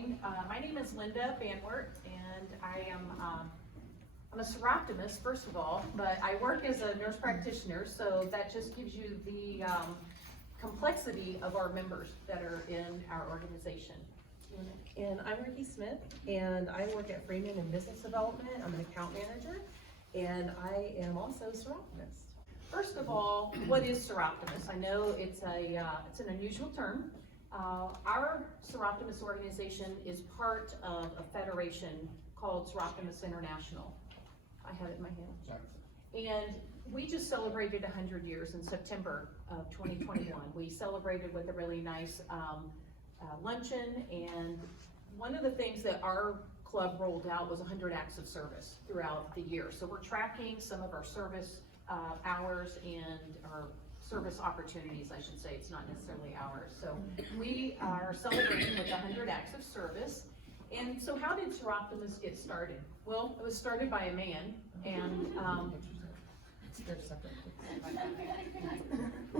morning. My name is Linda Banwart, and I'm a Soroptimist, first of all, but I work as a nurse practitioner, so that just gives you the complexity of our members that are in our organization. And I'm Ricky Smith, and I work at Freeman in Business Development. I'm an account manager, and I am also a Soroptimist. First of all, what is Soroptimist? I know it's an unusual term. Our Soroptimist organization is part of a federation called Soroptimist International. I have it in my hand. And we just celebrated 100 years in September of 2021. We celebrated with a really nice luncheon, and one of the things that our club rolled out was 100 acts of service throughout the year. So we're tracking some of our service hours and our service opportunities, I should say. It's not necessarily hours. So we are celebrating with 100 acts of service. And so how did Soroptimist get started? Well, it was started by a man, and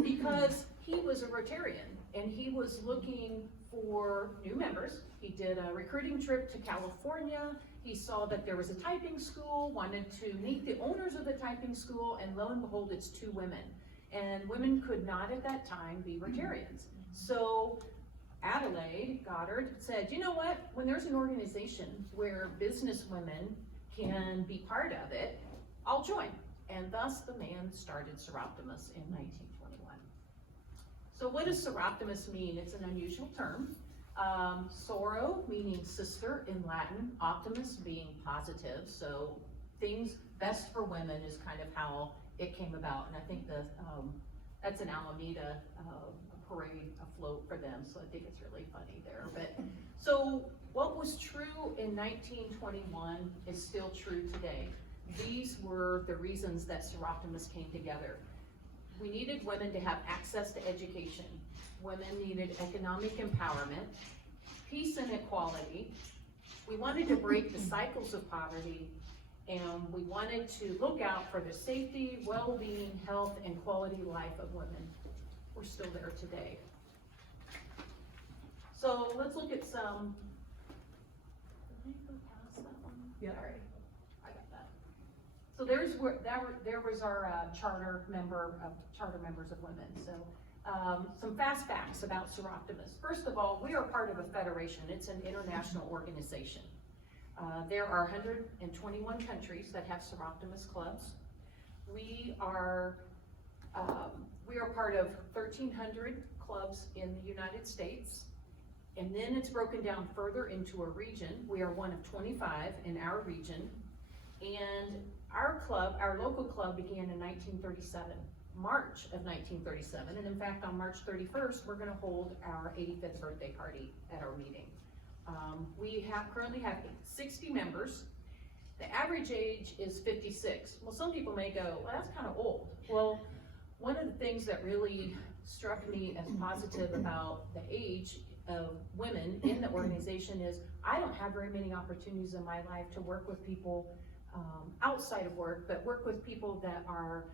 because he was a Rotarian and he was looking for new members. He did a recruiting trip to California. He saw that there was a typing school, wanted to meet the owners of the typing school, and lo and behold, it's two women. And women could not at that time be Rotarians. So Adelaide Goddard said, you know what, when there's an organization where business women can be part of it, I'll join. And thus the man started Soroptimist in 1921. So what does Soroptimist mean? It's an unusual term. Soro meaning sister in Latin, optimus being positive. So things best for women is kind of how it came about. And I think that's an Alameda parade afloat for them. So I think it's really funny there. But so what was true in 1921 is still true today. These were the reasons that Soroptimist came together. We needed women to have access to education. Women needed economic empowerment, peace and equality. We wanted to break the cycles of poverty, and we wanted to look out for the safety, well-being, health, and quality life of women. We're still there today. So let's look at some. Did I go past that one? Yeah. All right. So there was our charter members of women. So some fast facts about Soroptimist. First of all, we are part of a federation. It's an international organization. There are 121 countries that have Soroptimist clubs. We are part of 1,300 clubs in the United States. And then it's broken down further into a region. We are one of 25 in our region. And our club, our local club, began in 1937, March of 1937. And in fact, on March 31st, we're gonna hold our 85th birthday party at our meeting. We currently have 60 members. The average age is 56. Well, some people may go, well, that's kind of old. Well, one of the things that really struck me as positive about the age of women in the organization is I don't have very many opportunities in my life to work with people outside of work, but work with people that are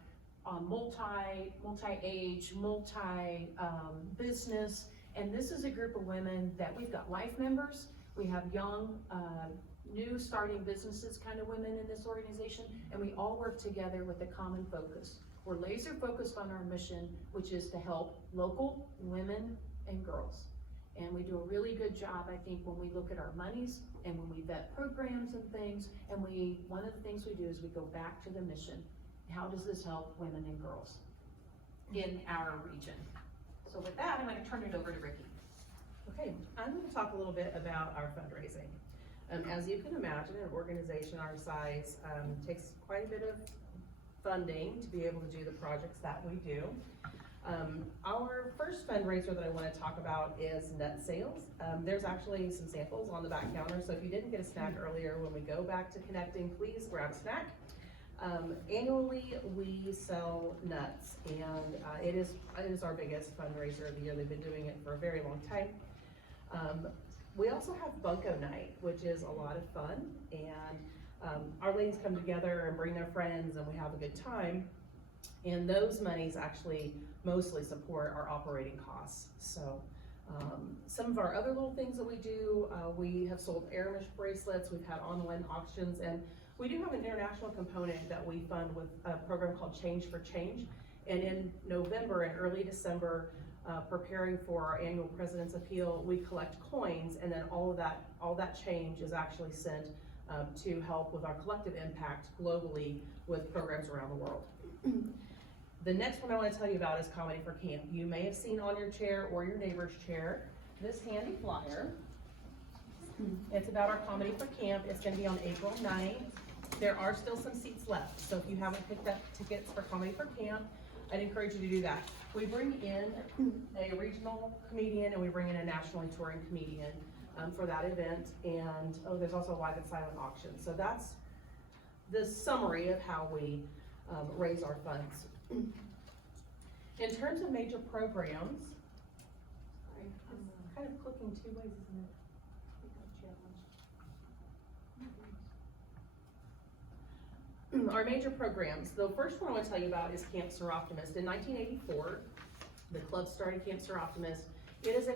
multi-age, multi-business, and this is a group of women that we've got life members, we have young, new starting businesses kind of women in this organization, and we all work together with a common focus. We're laser focused on our mission, which is to help local women and girls. And we do a really good job, I think, when we look at our monies and when we vet programs and things. And one of the things we do is we go back to the mission. How does this help women and girls in our region? So with that, I'm going to turn it over to Ricky. Okay, I'm going to talk a little bit about our fundraising. As you can imagine, an organization our size takes quite a bit of funding to be able to do the projects that we do. Our first fundraiser that I want to talk about is nut sales. There's actually some samples on the back counter, so if you didn't get a snack earlier, when we go back to connecting, please grab a snack. Annually, we sell nuts, and it is our biggest fundraiser of the year. They've been doing it for a very long time. We also have Bunko Night, which is a lot of fun, and our ladies come together and bring their friends, and we have a good time. And those monies actually mostly support our operating costs. So Some of our other little things that we do, we have sold Aramish bracelets, we've had online auctions, and we do have an international component that we fund with a program called Change for Change. And in November and early December, preparing for our annual President's Appeal, we collect coins, and then all that change is actually sent to help with our collective impact globally with programs around the world. The next one I want to tell you about is Comedy for Camp. You may have seen on your chair or your neighbor's chair this handy flyer. It's about our Comedy for Camp. It's going to be on April 9th. There are still some seats left, so if you haven't picked up tickets for Comedy for Camp, I'd encourage you to do that. We bring in a regional comedian and we bring in a nationally touring comedian for that event, and there's also a live and silent auction. So that's the summary of how we raise our funds. In terms of major programs, sorry, I'm kind of clicking two ways, isn't it? Our major programs, the first one I want to tell you about is Camp Soroptimist. In 1984, the club started Camp Soroptimist. It is a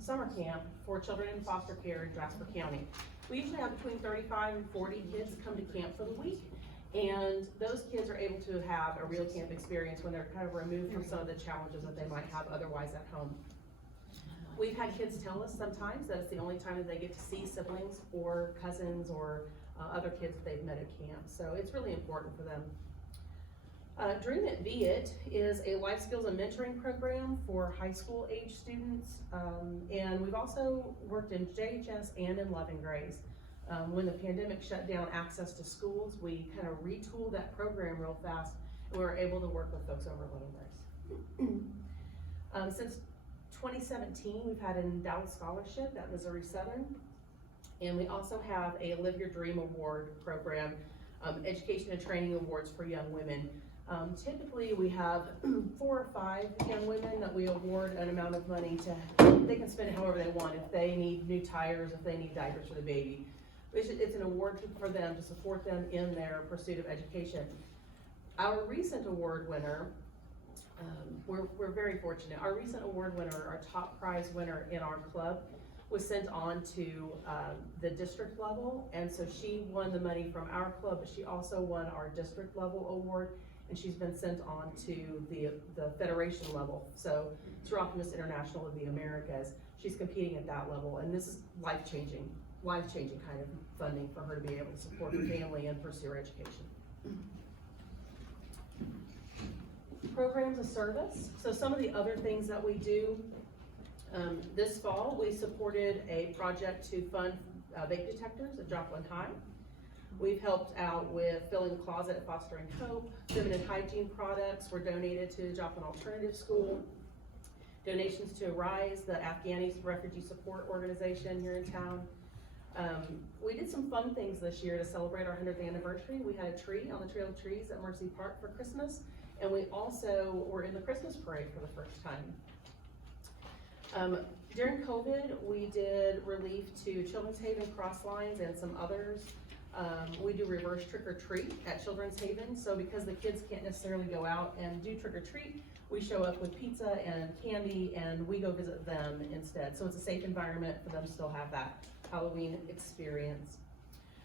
summer camp for children in foster care in Jasper County. We usually have between 35 and 40 kids come to camp for the week, and those kids are able to have a real camp experience when they're kind of removed from some of the challenges that they might have otherwise at home. We've had kids tell us sometimes that it's the only time that they get to see siblings or cousins or other kids that they've met at camp, so it's really important for them. Dream It, Be It is a life skills and mentoring program for high school age students, and we've also worked in JHS and in Love and Grace. When the pandemic shut down access to schools, we kind of retooled that program real fast, and we were able to work with folks over at Love and Grace. Since 2017, we've had an endowed scholarship at Missouri Southern, and we also have a Live Your Dream Award program, education and training awards for young women. Typically, we have 4 or 5 young women that we award an amount of money to. They can spend it however they want. If they need new tires, if they need diapers for the baby, it's an award for them to support them in their pursuit of education. Our recent award winner, we're very fortunate. Our recent award winner, our top prize winner in our club, was sent on to the district level, and so she won the money from our club, but she also won our district level award, and she's been sent on to the federation level. So Soroptimist International of the Americas, she's competing at that level, and this is life-changing kind of funding for her to be able to support her family and pursue her education. Programs of service. So some of the other things that we do, this fall, we supported a project to fund vape detectors at Joplin High. We've helped out with filling the closet at Fostering Hope. Feminine hygiene products were donated to Joplin Alternative School. Donations to Rise, the Afghani refugee support organization here in town. We did some fun things this year to celebrate our 100th anniversary. We had a tree on the Trail of Trees at Mercy Park for Christmas, and we also were in the Christmas parade for the first time. During COVID, we did relief to Children's Haven, Crosslines, and some others. We do reverse trick or treat at Children's Haven, so because the kids can't necessarily go out and do trick or treat, we show up with pizza and candy and we go visit them instead. So it's a safe environment for them to still have that Halloween experience.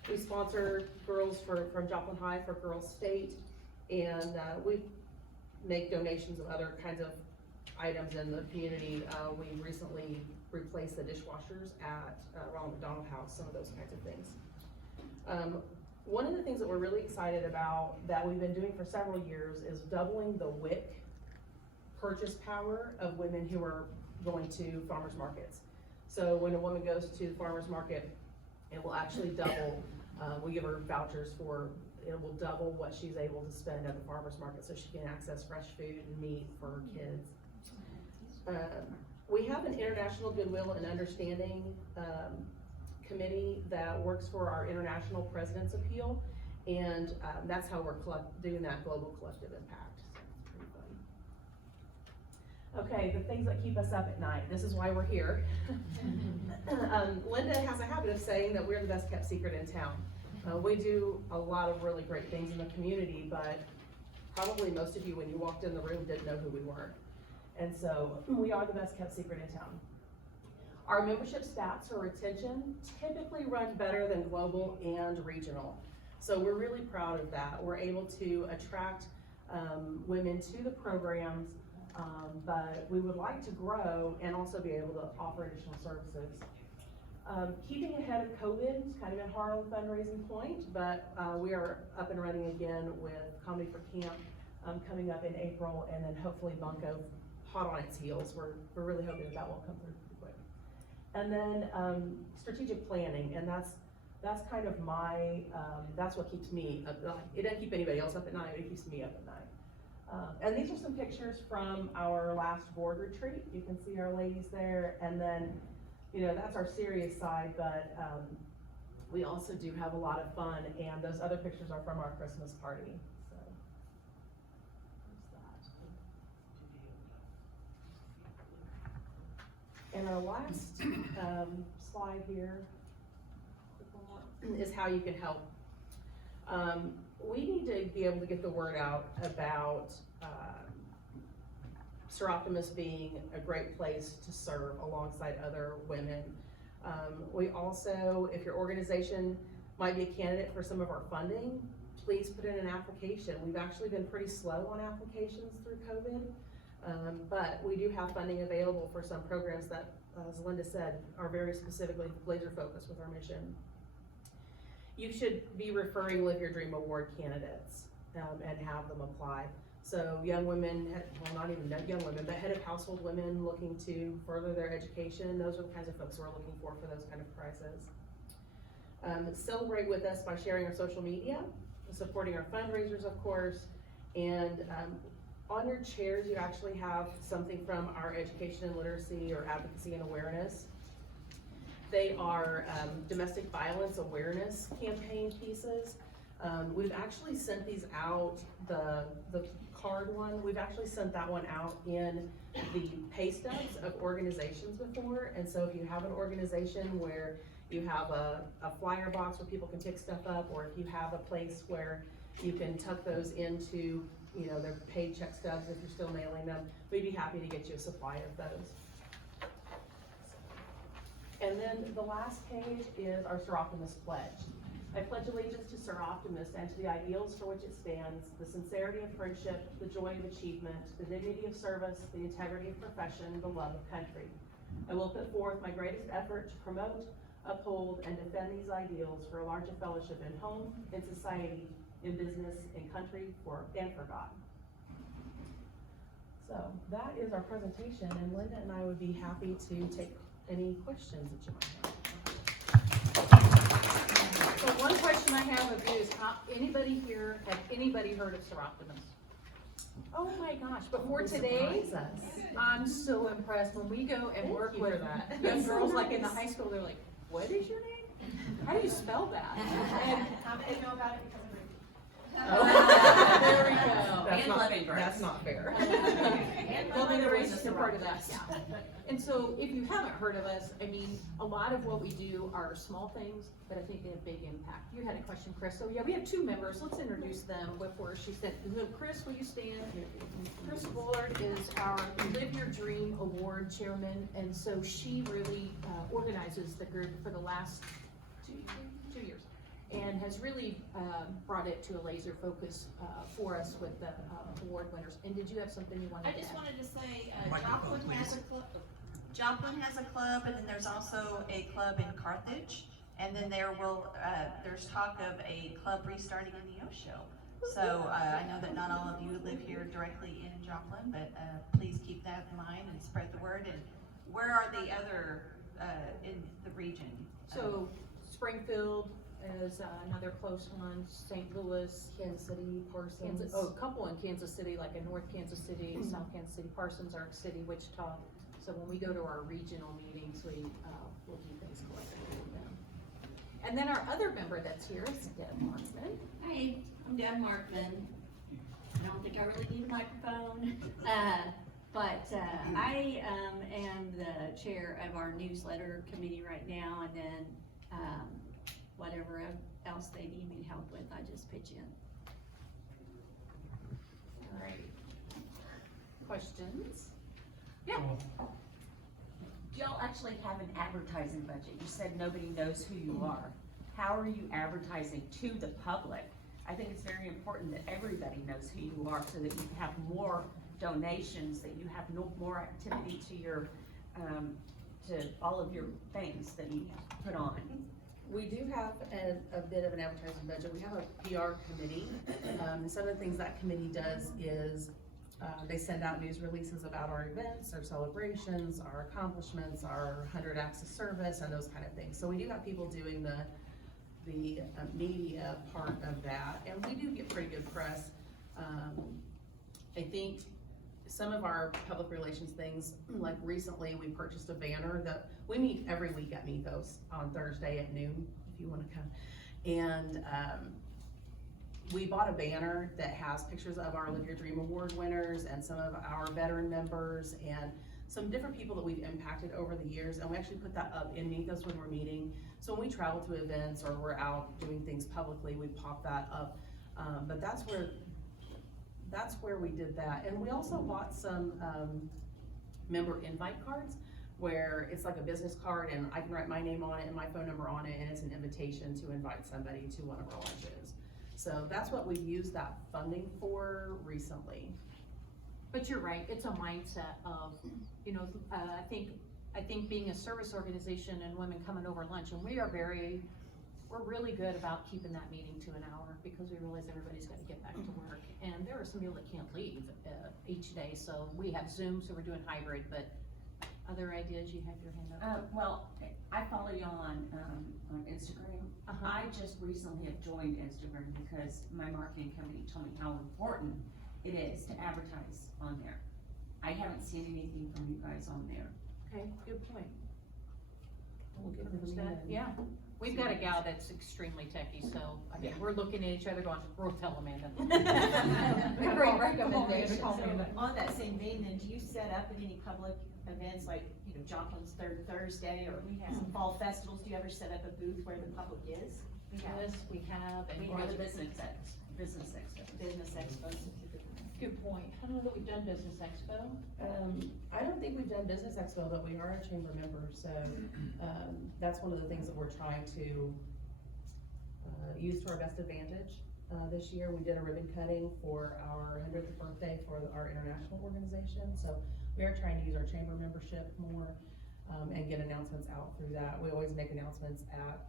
We sponsor girls from Joplin High for Girls State, and we make donations of other kinds of items in the community. We recently replaced the dishwashers at Ronald McDonald House, some of those kinds of things. One of the things that we're really excited about that we've been doing for several years is doubling the WIC purchase power of women who are going to farmers markets. So when a woman goes to the farmers market, it will actually double, we give her vouchers for, it will double what she's able to spend at the farmers market so she can access fresh food and meat for her kids. We have an International Goodwill and Understanding committee that works for our International President's Appeal, and that's how we're doing that global collective impact. So it's pretty fun. Okay, the things that keep us up at night. This is why we're here. Linda has a habit of saying that we're the best kept secret in town. We do a lot of really great things in the community, but probably most of you, when you walked in the room, didn't know who we were. And so we are the best kept secret in town. Our membership stats or retention typically run better than global and regional. So we're really proud of that. We're able to attract women to the programs, but we would like to grow and also be able to offer additional services. Keeping ahead of COVID has kind of been hard on the fundraising point, but we are up and running again with Comedy for Camp coming up in April, and then hopefully Bunko hot on its heels. We're really hoping that will come through pretty quick. And then strategic planning, and that's kind of my, that's what keeps me up. It doesn't keep anybody else up at night, it keeps me up at night. And these are some pictures from our last board retreat. You can see our ladies there, and then, you know, that's our serious side, but we also do have a lot of fun, and those other pictures are from our Christmas party. So, there's that. And our last slide here is how you can help. We need to be able to get the word out about Soroptimist being a great place to serve alongside other women. We also, if your organization might be a candidate for some of our funding, please put in an application. We've actually been pretty slow on applications through COVID, but we do have funding available for some programs that, as Linda said, are very specifically laser focused with our mission. You should be referring Live Your Dream Award candidates and have them apply. So young women, well, not even young women, but head of household women looking to further their education, those are the kinds of folks we're looking for those kind of prizes. Celebrate with us by sharing our social media, supporting our fundraisers, of course, and on your chairs you actually have something from our education and literacy or advocacy and awareness. They are domestic violence awareness campaign pieces. We've actually sent these out, the card one, we've actually sent that one out in the pay stubs of organizations before. And so if you have an organization where you have a flyer box where people can pick stuff up, or if you have a place where you can tuck those into, you know, their paid check stubs if you're still mailing them, we'd be happy to get you a supply of those. And then the last page is our Soroptimist pledge. I pledge allegiance to Soroptimist and to the ideals for which it stands, the sincerity of friendship, the joy of achievement, the dignity of service, the integrity of profession, the love of country. I will put forth my greatest effort to promote, uphold, and defend these ideals for a larger fellowship in home, in society, in business, in country, and for God. So that is our presentation, and Linda and I would be happy to take any questions that you might have. So one question I have of you is, have anybody heard of Soroptimist? Oh my gosh, before today, I'm so impressed when we go and work with young girls like in the high school, they're like, what is your name? How do you spell that? And I know about it because of Ricky. oh, there we go. That's not fair. Well, then there is a part of that. And so if you haven't heard of us, I mean, a lot of what we do are small things, but I think they have big impact. You had a question, Chris. So yeah, we have two members. Let's introduce them before she said, so Chris, will you stand? Chris Bullard is our Live Your Dream Award chairman, and so she really organizes the group for the last two years, and has really brought it to a laser focus for us with the award winners. And did you have something you wanted to add? I just wanted to say, Joplin has a club, and then there's also a club in Carthage, and then there's talk of a club restarting in the Osho. So I know that not all of you live here directly in Joplin, but please keep that in mind and spread the word. And where are the other in the region? So Springfield is another close one, St. Louis, Kansas City, Parsons. a couple in Kansas City, like in North Kansas City, South Kansas City, Parsons, Arc City, Wichita. So when we go to our regional meetings, we'll do things collectively with them. And then our other member that's here is Deb Markman. Hi, I'm Deb Markman. I don't think I really need a microphone, but I am the chair of our newsletter committee right now, and then whatever else they need me help with, I just pitch in. All right. Questions? Yeah. Do y'all actually have an advertising budget? You said nobody knows who you are. How are you advertising to the public? I think it's very important that everybody knows who you are so that you have more donations, that you have more activity to your, to all of your things that you put on. We do have a bit of an advertising budget. We have a PR committee. And some of the things that committee does is, they send out news releases about our events, our celebrations, our accomplishments, our 100 acts of service, and those kind of things. So we do have people doing the media part of that, and we do get pretty good press. I think some of our public relations things, like recently we purchased a banner that, we meet every week at Mythos on Thursday at noon, if you wanna come. And, we bought a banner that has pictures of our Live Your Dream Award winners and some of our veteran members and some different people that we've impacted over the years, and we actually put that up in Mythos when we're meeting. So when we travel to events or we're out doing things publicly, we pop that up. But that's where we did that. And we also bought some, member invite cards, where it's like a business card and I can write my name on it and my phone number on it, and it's an invitation to invite somebody to one of our lunches. So that's what we've used that funding for recently. But you're right, it's a mindset of, you know, I think being a service organization and women coming over lunch, and we're really good about keeping that meeting to an hour, because we realize everybody's gotta get back to work. And there are some people that can't leave, each day, so we have Zoom, so we're doing hybrid, but other ideas, you have your hand up? Well, I follow you on Instagram. I just recently have joined Instagram because my marketing company told me how important it is to advertise on there. I haven't seen anything from you guys on there. Okay, good point. We'll get Is them that- in. Yeah, we've got a gal that's extremely techy, so, I mean, we're looking at each other going, we'll tell Amanda. Great recommendation. On that same vein, then, do you set up at any public events, like, you know, Joplin's Third Thursday, or some fall festivals, do you ever set up a booth where the public is? Yes, we have, and Or the business expo. Business expos. good point. I don't know that we've done Business Expo. I don't think we've done Business Expo, but we are a chamber member, so, that's one of the things that we're trying to, use to our best advantage. This year, we did a ribbon cutting for our 100th birthday for our international organization, so we are trying to use our chamber membership more, and get announcements out through that. We always make announcements at,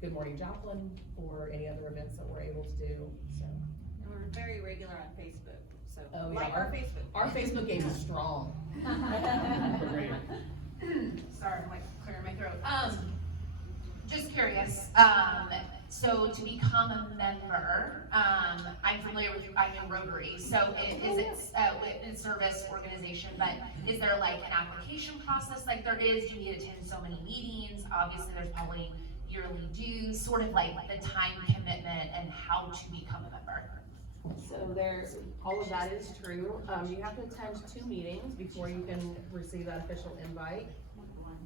Good Morning Joplin, or any other events that we're able to do, so. And we're very regular on Facebook, so Oh, yeah, like our Facebook. Our Facebook game is strong. Sorry, I'm like clearing my throat. Just curious, so to become a member, I'm familiar with, I'm in Rotary, so is it, a service organization, but is there like an application process like there is? Do you need to attend so many meetings? Obviously, there's probably yearly dues, sort of like the time commitment and how to become a member. So there's, all of that is true. You have to attend 2 meetings before you can receive that official invite.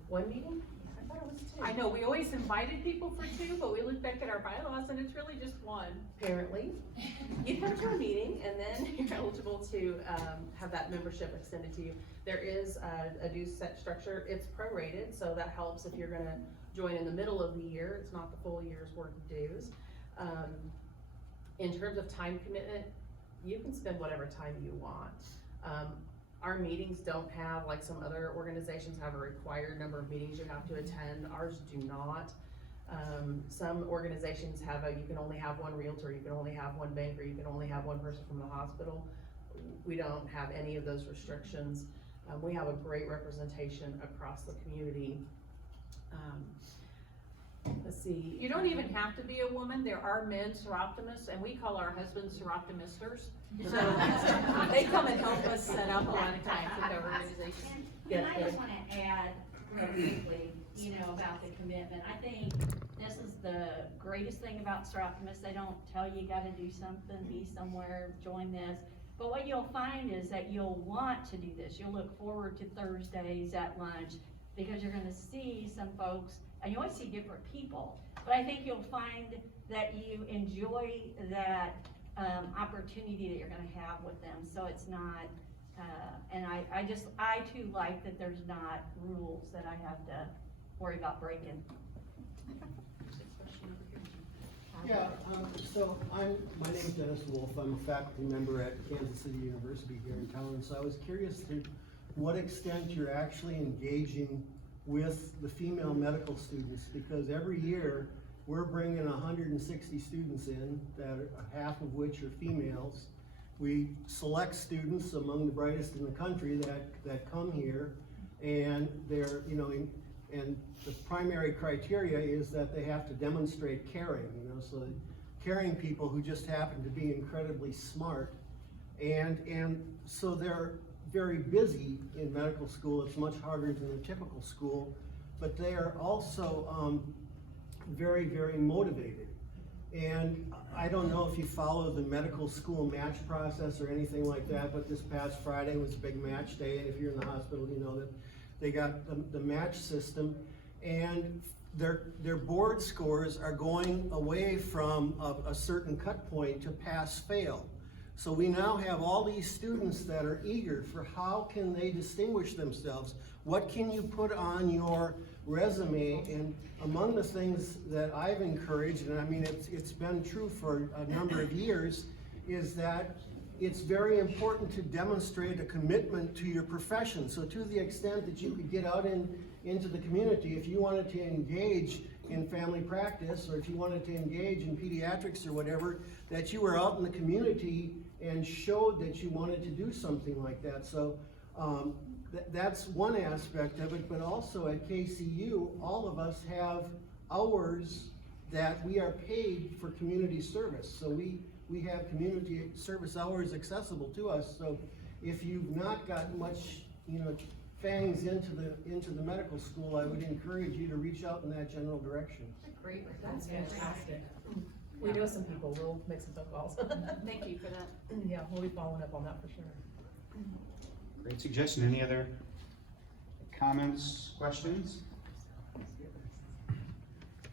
One meeting? I thought it was 2. I know, we always invited people for 2, but we look back at our bylaws and it's really just 1. Apparently. You come to a meeting and then you're eligible to, have that membership extended to you. There is a dues set structure. It's prorated, so that helps if you're gonna join in the middle of the year. It's not the full year's worth of dues. In terms of time commitment, you can spend whatever time you want. Our meetings don't have, like some other organizations have a required number of meetings you have to attend. Ours do not. Some organizations have you can only have 1 realtor, you can only have 1 banker, you can only have 1 person from the hospital. We don't have any of those restrictions. We have a great representation across the community. Let's see. You don't even have to be a woman, there are men Soroptimists, and we call our husbands Soroptimisters. So they come and help us set up a lot of times with our organization. And I just wanna add real quickly, you know, about the commitment. I think this is the greatest thing about Soroptimists. They don't tell you gotta do something, be somewhere, join this. But what you'll find is that you'll want to do this. You'll look forward to Thursdays at lunch, because you're gonna see some folks, and you always see different people. But I think you'll find that you enjoy that opportunity that you're gonna have with them. So it's not And I too like that there's not rules that I have to worry about breaking. Yeah, so my name's Dennis Wolf. I'm a faculty member at Kansas City University here in town. So I was curious to what extent you're actually engaging with the female medical students, because every year we're bringing 160 students in, that half of which are females. We select students among the brightest in the country that come here, and they're, and the primary criteria is that they have to demonstrate caring, so caring people who just happen to be incredibly smart, and so they're very busy in medical school. It's much harder than a typical school, but they are also very, very motivated. And I don't know if you follow the medical school match process or anything like that, but this past Friday was a big match day, and if you're in the hospital, you know that they got the match system, and their board scores are going away from a certain cut point to pass-fail. So we now have all these students that are eager for how can they distinguish themselves? What can you put on your resume? And among the things that I've encouraged, and I mean it's been true for a number of years, is that it's very important to demonstrate a commitment to your profession. So to the extent that you could get out into the community, if you wanted to engage in family practice, or if you wanted to engage in pediatrics or whatever, that you were out in the community and showed that you wanted to do something like that. So that's one aspect of it, but also at KCU, all of us have hours that we are paid for community service. So we have community service hours accessible to us. So if you've not got much, fangs into the medical school, I would encourage you to reach out in that general direction. Great. That's fantastic. We know some people, we'll make some phone calls. Thank you for that. Yeah, we'll be following up on that for sure. Great suggestion. Any other comments, questions?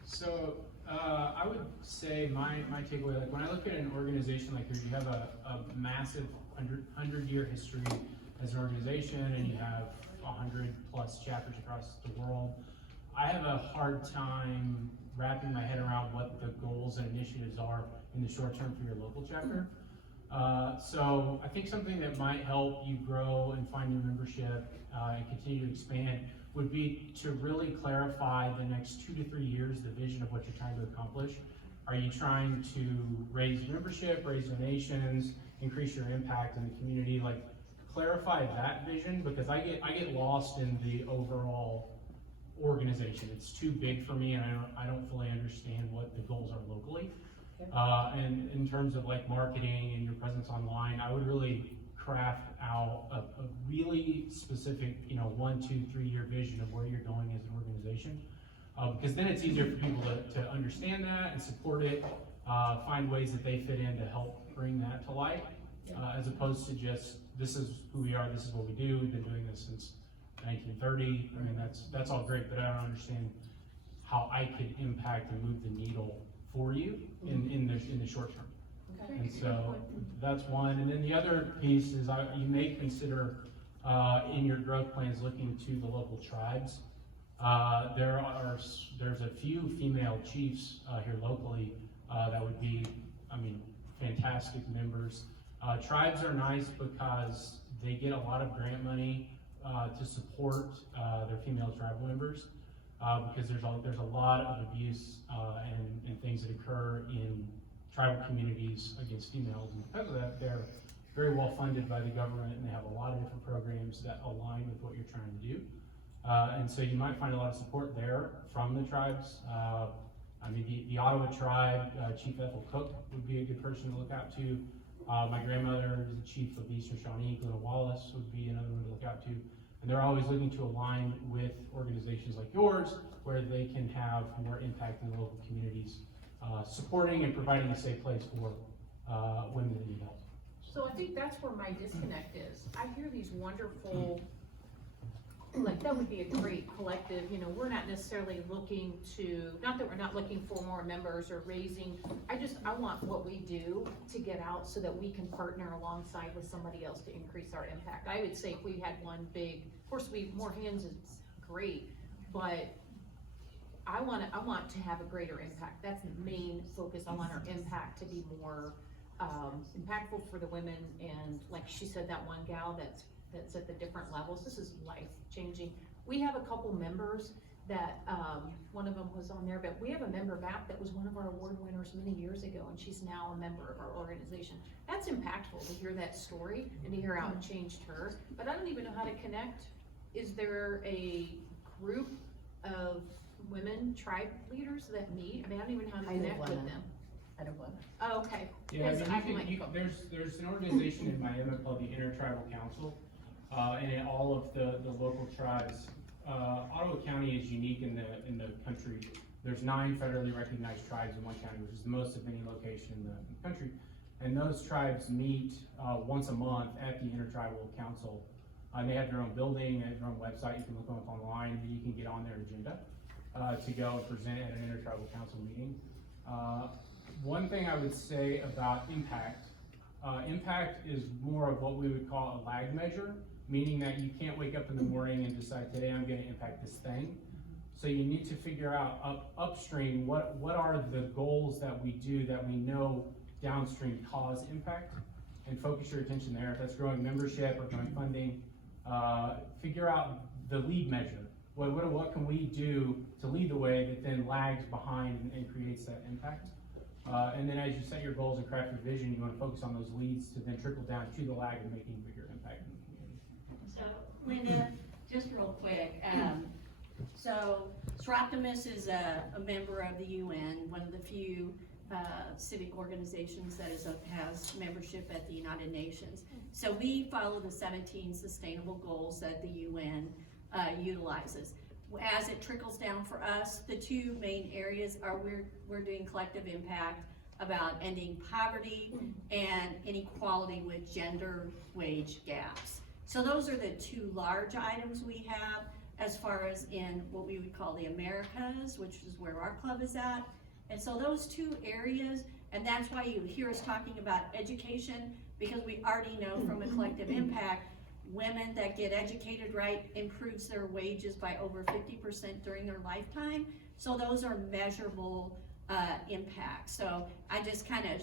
So I would say my takeaway, like when I look at an organization like yours, you have a massive 100-year history as an organization, and you have 100+ chapters across the world. I have a hard time wrapping my head around what the goals and initiatives are in the short term for your local chapter. So I think something that might help you grow and find new membership and continue to expand would be to really clarify the next 2 to 3 years, the vision of what you're trying to accomplish. Are you trying to raise membership, raise donations, increase your impact in the community? Like, clarify that vision, because I get lost in the overall organization. It's too big for me, and I don't fully understand what the goals are locally. And in terms of like marketing and your presence online, I would really craft out a really specific, 1, 2, 3 year vision of where you're going as an organization. Because then it's easier for people to understand that and support it, find ways that they fit in to help bring that to light, as opposed to just, this is who we are, this is what we do, we've been doing this since 1930. I mean, that's all great, but I don't understand how I could impact and move the needle for you in the short term. Okay. And so that's one. And then the other piece is you may consider in your growth plans looking to the local tribes. There's a few female chiefs here locally that would be, fantastic members. Tribes are nice because they get a lot of grant money to support their female tribal members, because there's a lot of abuse and things that occur in tribal communities against females, and because of that, they're very well funded by the government, and they have a lot of different programs that align with what you're trying to do. And so you might find a lot of support there from the tribes. The Ottawa tribe, Chief Ethel Cook would be a good person to look out to. My grandmother is the chief of the Eastern Shawnee. Glenna Wallace would be another one to look out to. And they're always looking to align with organizations like yours, where they can have more impact in the local communities, supporting and providing a safe place for women that need help. So I think that's where my disconnect is. I hear these wonderful like, that would be a great collective, you know, we're not necessarily looking to, not that we're not looking for more members or raising, I want what we do to get out so that we can partner alongside with somebody else to increase our impact. I would say if we had one big, of course, more hands is great, but I want to have a greater impact. That's the main focus. I want our impact to be more, impactful for the women, and like she said, that one gal that's at the different levels, this is life changing. We have a couple members that, one of them was on there, but we have a member back that was one of our award winners many years ago, and she's now a member of our organization. That's impactful to hear that story and to hear how it changed her, but I don't even know how to connect. Is there a group of women tribe leaders that meet? I mean, I don't even know how to connect with them. I don't want Oh, okay. Yeah, I Because mean, I'm like, there's an organization in Miami called the Intertribal Council, and in all of the local tribes. Ottawa County is unique in the country. There's 9 federally recognized tribes in one county, which is the most of any location in the country. And those tribes meet once a month at the Intertribal Council. They have their own building, they have their own website. You can look them up online, and you can get on their agenda to go and present at an Intertribal Council meeting. One thing I would say about impact, impact is more of what we would call a lag measure, meaning that you can't wake up in the morning and decide, today I'm gonna impact this thing. So you need to figure out upstream, what are the goals that we do that we know downstream cause impact, and focus your attention there. If that's growing membership or growing funding, figure out the lead measure. What can we do to lead the way that then lags behind and creates that impact? And then as you set your goals and craft your vision, you want to focus on those leads to then trickle down to the lag and making bigger impact in the community. So, Linda, just real quick, so Soroptimist is a member of the UN, one of the few civic organizations that has membership at the United Nations. So we follow the 17 sustainable goals that the UN utilizes. As it trickles down for us, the 2 main areas are we're doing collective impact about ending poverty and inequality with gender wage gaps. So those are the 2 large items we have as far as in what we would call the Americas, which is where our club is at. And so those 2 areas, and that's why you hear us talking about education, because we already know from a collective impact, women that get educated right improves their wages by over 50% during their lifetime. So those are measurable impacts. So I just kind of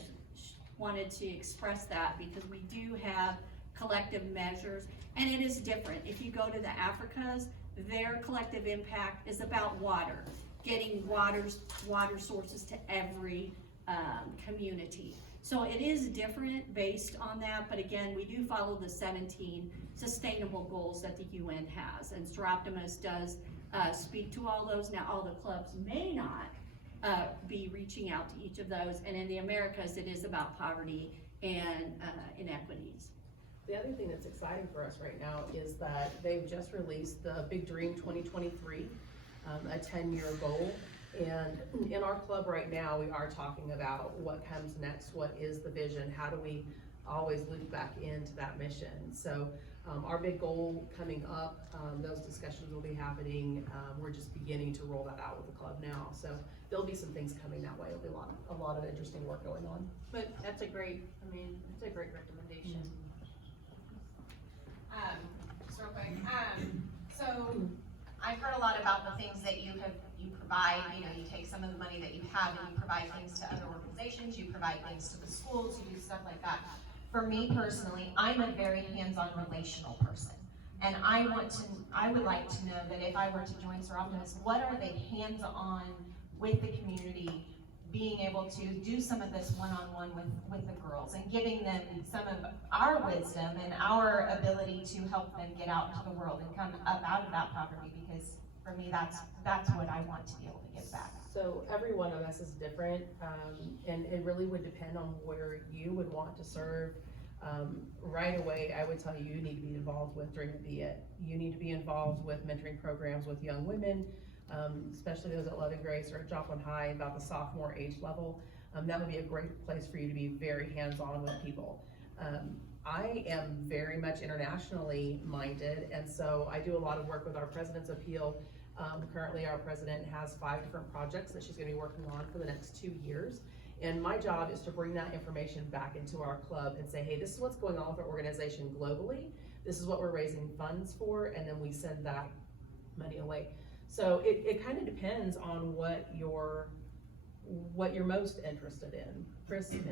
wanted to express that, because we do have collective measures, and it is different. If you go to the Africas, their collective impact is about water, getting water sources to every community. So it is different based on that, but again, we do follow the 17 sustainable goals that the UN has, and Soroptimist does speak to all those. Now, all the clubs may not be reaching out to each of those, and in the Americas, it is about poverty and inequities. The other thing that's exciting for us right now is that they've just released the Big Dream 2023, a 10-year goal. And in our club right now, we are talking about what comes next, what is the vision, how do we always loop back into that mission. So our big goal coming up, those discussions will be happening. We're just beginning to roll that out with the club now. So there'll be some things coming that way. There'll be a lot of interesting work going on. but that's a great recommendation. Just real quick, so I've heard a lot about the things that you provide. You know, you take some of the money that you have and you provide things to other organizations, you provide things to the schools, you do stuff like that. For me personally, I'm a very hands-on relational person. And I would like to know that if I were to join Soroptimist, what are they hands-on with the community, being able to do some of this one-on-one with the girls and giving them some of our wisdom and our ability to help them get out into the world and come up out of that poverty, because for me, that's what I want to be able to give back. So every one of us is different, and it really would depend on where you would want to serve. Right away, I would tell you, you need to be involved with Dream to Be It. You need to be involved with mentoring programs with young women, especially those at Love and Grace or at Joplin High, about the sophomore age level. That would be a great place for you to be very hands-on with people. I am very much internationally minded, and so I do a lot of work with our President's Appeal. Currently, our president has 5 different projects that she's gonna be working on for the next 2 years. And my job is to bring that information back into our club and say, hey, this is what's going on with our organization globally. This is what we're raising funds for, and then we send that money away. So it kind of depends on what you're most interested in. Chris and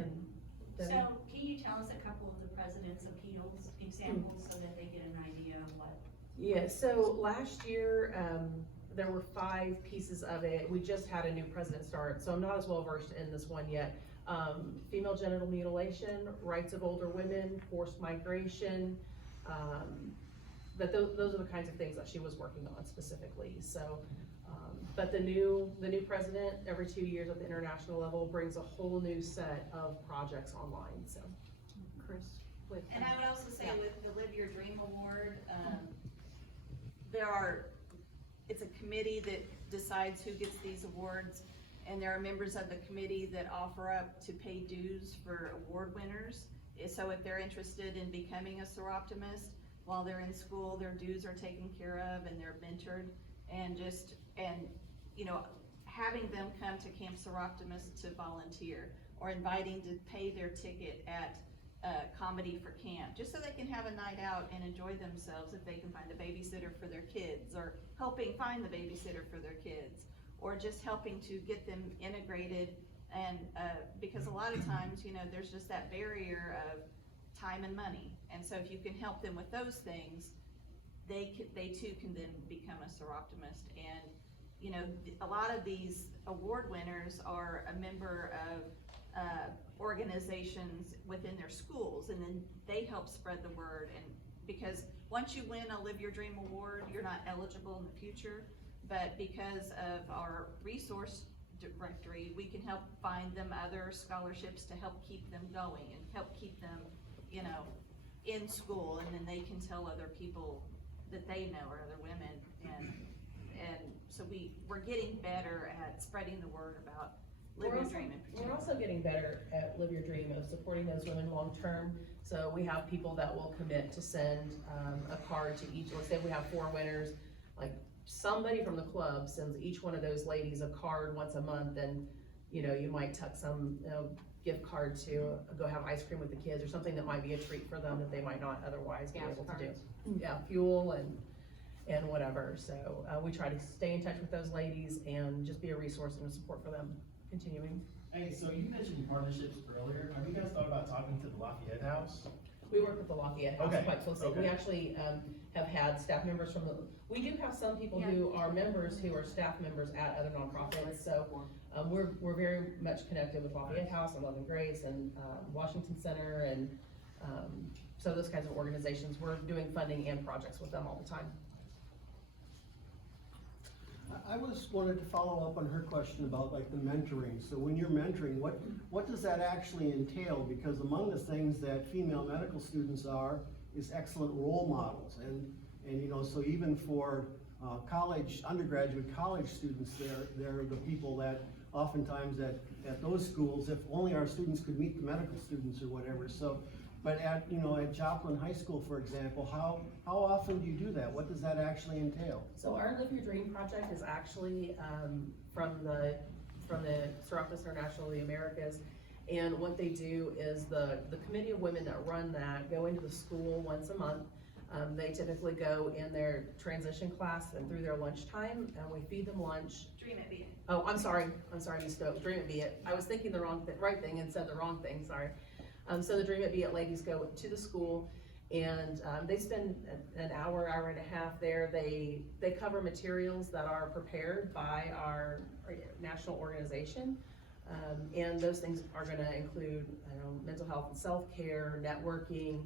Debbie? So can you tell us a couple of the President's Appeals examples so that they get an idea of what? Yeah, so last year, there were 5 pieces of it. We just had a new president start, so I'm not as well versed in this one yet. Female genital mutilation, rights of older women, forced migration, but those are the kinds of things that she was working on specifically, so. But the new president, every 2 years at the international level, brings a whole new set of projects online, so. Chris, with. And I would also say Yeah. with the Live Your Dream Award, it's a committee that decides who gets these awards, and there are members of the committee that offer up to pay dues for award winners. So if they're interested in becoming a Soroptimist, while they're in school, their dues are taken care of and they're mentored, and you know, having them come to Camp Soroptimist to volunteer, or inviting to pay their ticket at Comedy for Camp, just so they can have a night out and enjoy themselves if they can find a babysitter for their kids, or helping find the babysitter for their kids, or just helping to get them integrated. And because a lot of times, you know, there's just that barrier of time and money, and so if you can help them with those things, they too can then become a Soroptimist. And you know, a lot of these award winners are a member of organizations within their schools, and then they help spread the word. And because once you win a Live Your Dream Award, you're not eligible in the future, but because of our resource directory, we can help find them other scholarships to help keep them going and help keep them, you know, in school, and then they can tell other people that they know, or other women, and so we're getting better at spreading the word about Live Your Dream in particular. We're also getting better at Live Your Dream of supporting those women long-term. So we have people that will commit to send a card to each. Let's say we have 4 winners, like somebody from the club sends each one of those ladies a card once a month, and you know, you might tuck some gift card to go have ice cream with the kids, or something that might be a treat for them that they might not otherwise be Gas able to cards. do. Yeah, fuel and whatever. So we try to stay in touch with those ladies and just be a resource and a support for them continuing. Hey, so you mentioned partnerships earlier. Have you guys thought about talking to the Lafayette House? We work with the Lafayette House Okay, quite closely. We okay. actually have had staff members from we do have some people who are members who are staff members at other nonprofits, so we're very much connected with Lafayette House and Love and Grace and Washington Center, and so those kinds of organizations. We're doing funding and projects with them all the time. I wanted to follow up on her question about like the mentoring. So when you're mentoring, what does that actually entail? Because among the things that female medical students is excellent role models, and you know, so even for undergraduate college students, they're the people that oftentimes at those schools, if only our students could meet the medical students or whatever. So, but at Joplin High School, for example, how often do you do that? What does that actually entail? So our Live Your Dream project is actually from the Soroptimist International of the Americas, and what they do is the committee of women that run that go into the school once a month. They typically go in their transition class and through their lunchtime, and we feed them lunch. Dream It Be It. Oh, I'm sorry, Ms. Stokes, Dream It Be It. I was thinking the right thing and said the wrong thing, sorry. So the Dream It Be It ladies go to the school, and they spend an hour and a half there. They cover materials that are prepared by our national organization, and those things are gonna include mental health and self-care, networking,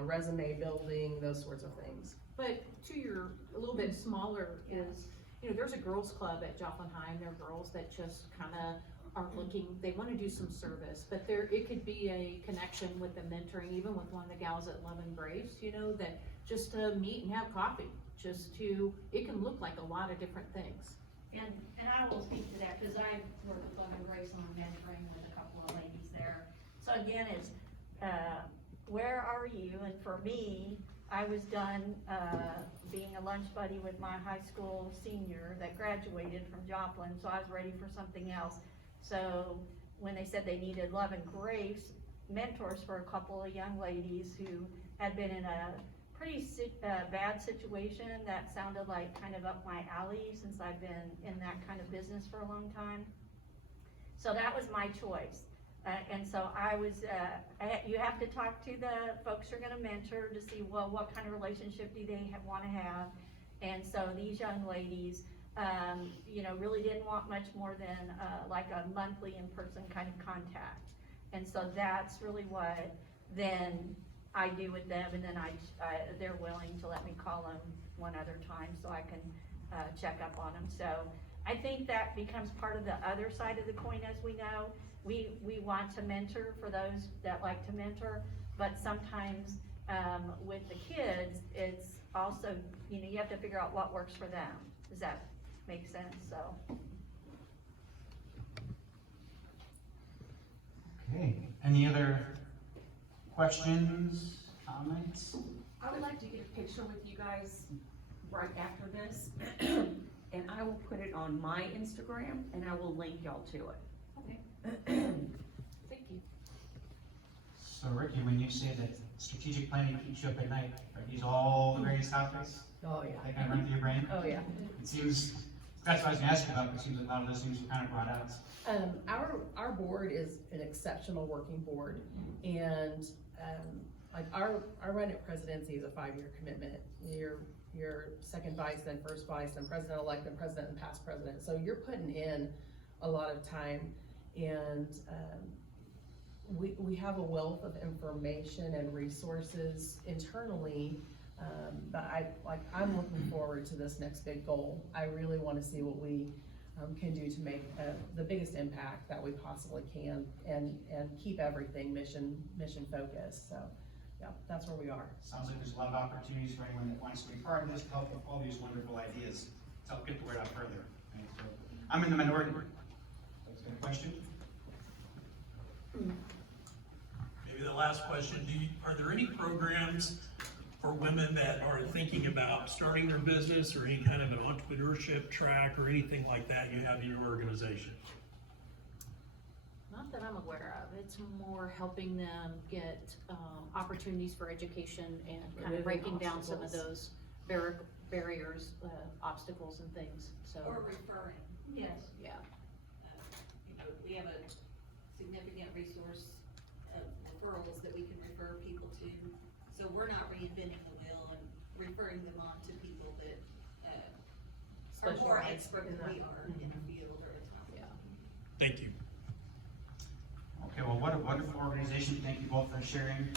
resume building, those sorts of things. But to your, a little bit smaller is, you know, there's a girls club at Joplin High, and there are girls that just kinda are looking, they wanna do some service, but it could be a connection with the mentoring, even with one of the gals at Love and Grace, you know, that just to meet and have coffee, it can look like a lot of different things. And I will speak to that, because I work with Love and Grace on mentoring with a couple of ladies there. So again, it's, where are you? And for me, I was done, being a lunch buddy with my high school senior that graduated from Joplin, so I was ready for something else. So when they said they needed love and grace mentors for a couple of young ladies who had been in a pretty bad situation that sounded like kind of up my alley, since I've been in that kind of business for a long time. So that was my choice. And so I was, you have to talk to the folks you're gonna mentor to see, well, what kind of relationship do they wanna have? And so these young ladies, you know, really didn't want much more than, like a monthly in-person kind of contact. And so that's really what then I do with them, and then they're willing to let me call them one other time so I can, check up on them. So I think that becomes part of the other side of the coin. As we know, we want to mentor for those that like to mentor, but sometimes, with the kids, it's also, you know, you have to figure out what works for them. Does that make sense? So. Okay, any other questions, comments? I would like to get a picture with you guys right after this, and I will put it on my Instagram, and I will link y'all to it. Okay. Thank you. So Ricky, when you say that strategic planning keeps you up at night, are these all the various topics Oh, yeah. that kind of run through your brain? Oh, yeah. It seems, that's what I was gonna ask you about, but it seems like a lot of those things were kind of brought out. Our board is an exceptional working board, and, like, our run at presidency is a 5-year commitment. You're second vice, then first vice, then president-elect, then president and past president, so you're putting in a lot of time, and, we have a wealth of information and resources internally, but I'm looking forward to this next big goal. I really wanna see what we can do to make the biggest impact that we possibly can, and keep everything mission focused. So, yeah, that's where we are. Sounds like there's a lot of opportunities for anyone that wants to be part of this to help with all these wonderful ideas, to help get the word out further. Right? So, I'm in the minority. That's a question? Maybe the last question, are there any programs for women that are thinking about starting their business, or any kind of an entrepreneurship track or anything like that you have in your organization? Not that I'm aware of. It's more helping them get opportunities for education and kind of Removing breaking down some of obstacles. those barriers, obstacles and things, so. Or referring. Yes. Yeah. You know, we have a significant resource of referrals that we can refer people to. So we're not reinventing the wheel and referring them on to people that, are more Specialized expert in than we that. are in the field or the topic. Yeah. Thank you. Okay, well, what a wonderful organization. Thank you both for sharing.